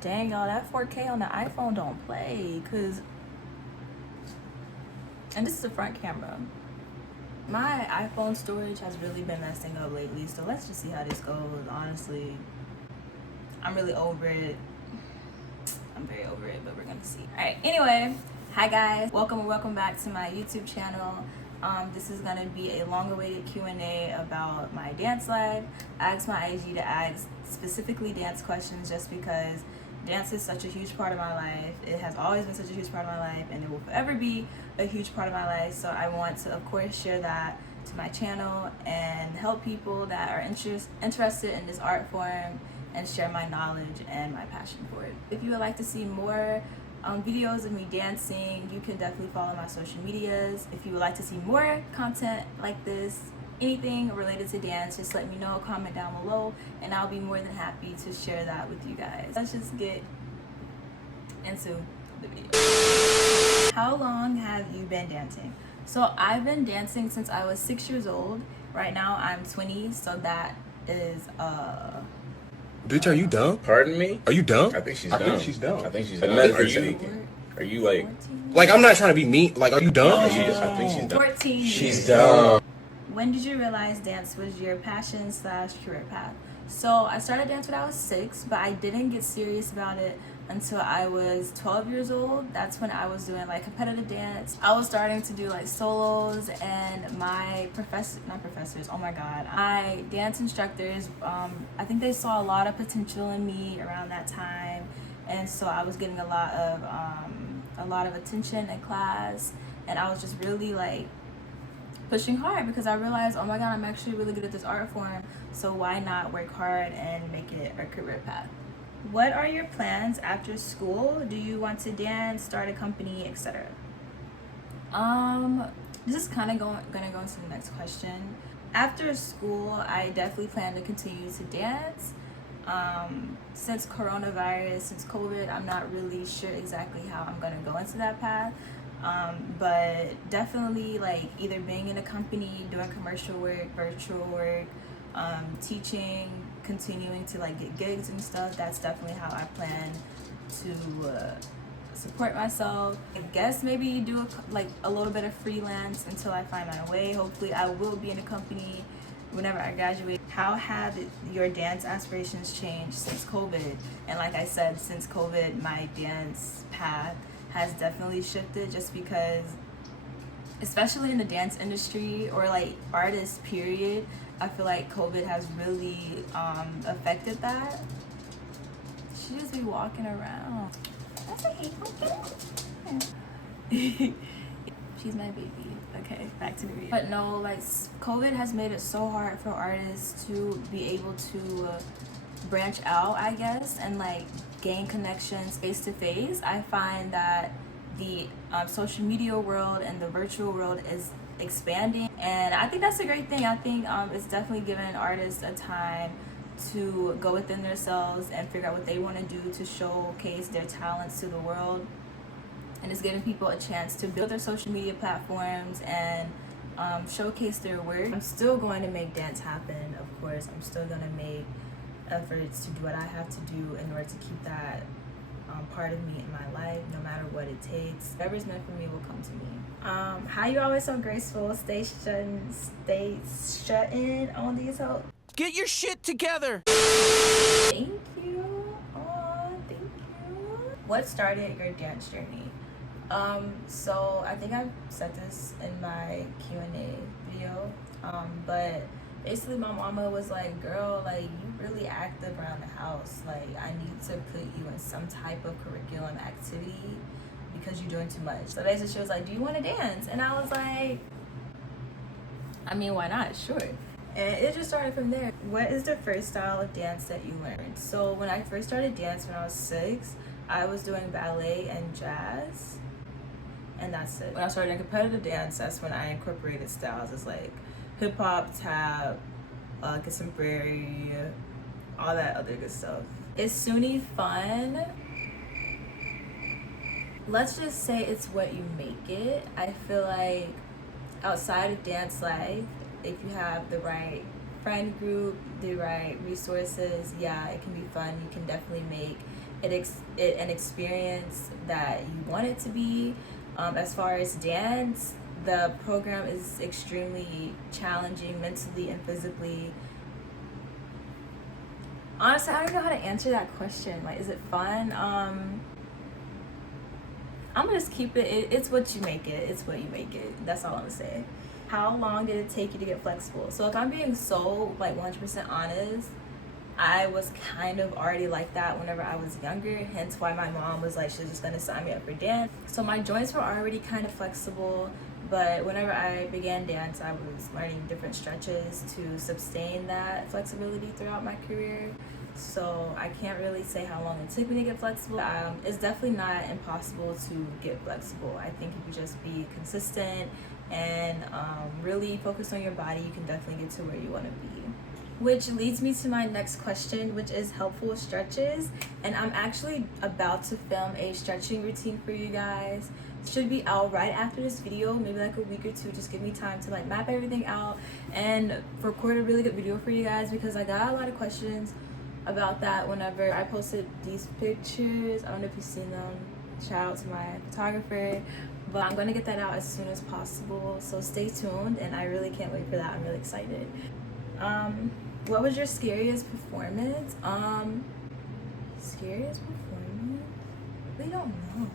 Dang, y'all, that 4K on the iPhone don't play, cause, and this is the front camera. My iPhone storage has really been messing up lately, so let's just see how this goes. Honestly, I'm really over it. I'm very over it, but we're gonna see. All right, anyway, hi guys, welcome back to my YouTube channel. This is gonna be a long-awaited Q&A about my dance life. I asked my IG to ask specifically dance questions just because dance is such a huge part of my life. It has always been such a huge part of my life, and it will forever be a huge part of my life. So I want to, of course, share that to my channel and help people that are interested in this art form and share my knowledge and my passion for it. If you would like to see more videos of me dancing, you can definitely follow my social medias. If you would like to see more content like this, anything related to dance, just let me know, comment down below, and I'll be more than happy to share that with you guys. Let's just get into the video. How long have you been dancing? So I've been dancing since I was 6 years old. Right now I'm 20, so that is Bitch, are you dumb? Pardon me? Are you dumb? I think she's I dumb. think she's dumb. I think she's But dumb. nothing Are you like? 14? Like, I'm not trying to be mean. Like, are you dumb? I think she's dumb. 14 She's years. dumb. When did you realize dance was your passion / career path? So I started dance when I was 6, but I didn't get serious about it until I was 12 years old. That's when I was doing like competitive dance. I was starting to do like solos, and my my dance instructors, I think they saw a lot of potential in me around that time, and so I was getting a lot of attention in class, and I was just really like pushing hard because I realized, oh my god, I'm actually really good at this art form, so why not work hard and make it a career path? What are your plans after school? Do you want to dance, start a company, etc.? This is kind of gonna go into the next question. After school, I definitely plan to continue to dance. Since coronavirus, since COVID, I'm not really sure exactly how I'm gonna go into that path. But definitely like either being in a company, doing commercial work, virtual work, teaching, continuing to like get gigs and stuff. That's definitely how I plan to support myself. I guess maybe do a little bit of freelance until I find my way. Hopefully I will be in a company whenever I graduate. How have your dance aspirations changed since COVID? And like I said, since COVID, my dance path has definitely shifted, just because especially in the dance industry or like artists period, I feel like COVID has really affected that. She just be walking around. That's okay. She's my baby. Okay, back to the video. But no, like COVID has made it so hard for artists to be able to branch out, I guess, and like gain connections face to face. I find that the social media world and the virtual world is expanding, and I think that's a great thing. I think it's definitely given artists a time to go within themselves and figure out what they want to do to showcase their talents to the world, and it's giving people a chance to build their social media platforms and showcase their work. I'm still going to make dance happen, of course. I'm still going to make efforts to do what I have to do in order to keep that part of me in my life, no matter what it takes. Whatever's meant for me will come to me. How you always so graceful? Stay shut in on these hoes. Get your shit together. Thank you. Oh, thank you. What started your dance journey? So I think I said this in my Q&A video, but basically my mama was like, girl, like you really active around the house, like I need to put you in some type of curriculum activity because you're doing too much. So basically she was like, do you want to dance? And I was like, I mean, why not? Sure. And it just started from there. What is the first style of dance that you learned? So when I first started dance when I was 6, I was doing ballet and jazz, and that's it. When I started in competitive dance, that's when I incorporated styles. It's like hip-hop, tap, contemporary, all that other good stuff. Is Sunni fun? Let's just say it's what you make it. I feel like outside of dance life, if you have the right friend group, the right resources, yeah, it can be fun. You can definitely make an experience that you want it to be. As far as dance, the program is extremely challenging mentally and physically. Honestly, I don't know how to answer that question. Like, is it fun? I'm gonna just keep it. It's what you make it. It's what you make it. That's all I'm gonna say. How long did it take you to get flexible? So if I'm being so like 100% honest, I was kind of already like that whenever I was younger, hence why my mom was like, she's just gonna sign me up for dance. So my joints were already kind of flexible, but whenever I began dance, I was learning different stretches to sustain that flexibility throughout my career. So I can't really say how long it took me to get flexible. It's definitely not impossible to get flexible. I think if you just be consistent and really focus on your body, you can definitely get to where you want to be. Which leads me to my next question, which is helpful stretches. And I'm actually about to film a stretching routine for you guys. It should be out right after this video, maybe like a week or two. Just give me time to like map everything out and record a really good video for you guys, because I got a lot of questions about that whenever I posted these pictures. I don't know if you've seen them. Shout out to my photographer. But I'm gonna get that out as soon as possible, so stay tuned, and I really can't wait for that. I'm really excited. What was your scariest performance? Scariest performance? We don't know.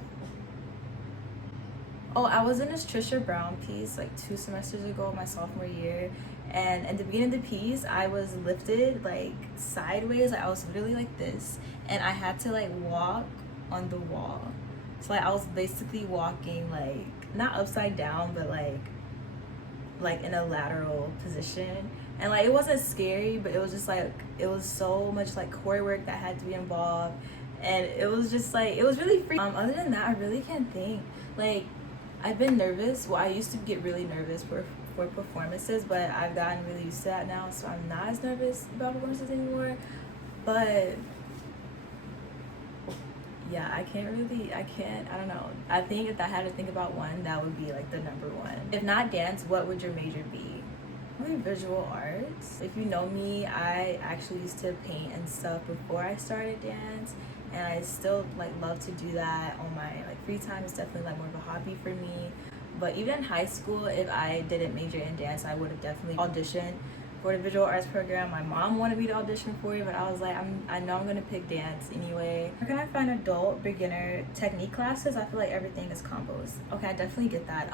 Oh, I was in this Trisha Brown piece like 2 semesters ago, my sophomore year, and at the beginning of the piece, I was lifted like sideways. Like I was literally like this, and I had to like walk on the wall. So like I was basically walking like not upside down, but like in a lateral position. And like it wasn't scary, but it was just like it was so much like core work that had to be involved, and it was just like it was really free. Other than that, I really can't think. Like I've been nervous. Well, I used to get really nervous for performances, but I've gotten really used to that now, so I'm not as nervous about performances anymore. But yeah, I don't know. I think if I had to think about one, that would be like the number one. If not dance, what would your major be? Probably visual arts. If you know me, I actually used to paint and stuff before I started dance, and I still like love to do that on my like free time. It's definitely like more of a hobby for me. But even in high school, if I didn't major in dance, I would have definitely auditioned for the visual arts program. My mom wanted me to audition for it, but I was like, I know I'm gonna pick dance anyway. Where can I find adult beginner technique classes? I feel like everything is combos. Okay, I definitely get that.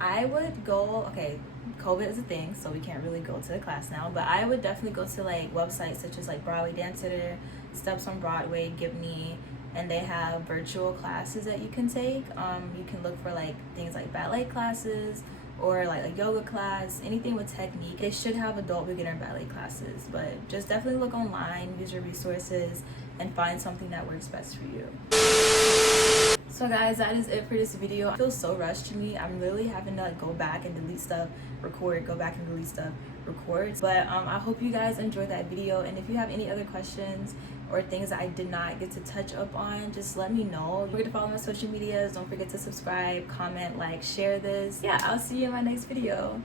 I would go, okay, COVID is a thing, so we can't really go to the class now, but I would definitely go to like websites such as like Broadway Dance Center, Steps on Broadway, Gibney, and they have virtual classes that you can take. You can look for like things like ballet classes or like a yoga class, anything with technique. They should have adult beginner ballet classes, but just definitely look online, use your resources, and find something that works best for you. So guys, that is it for this video. It feels so rushed to me. I'm literally having to like go back and delete stuff, record, go back and delete stuff, record. But I hope you guys enjoyed that video, and if you have any other questions or things that I did not get to touch up on, just let me know. Don't forget to follow my social medias. Don't forget to subscribe, comment, like, share this. Yeah, I'll see you in my next video.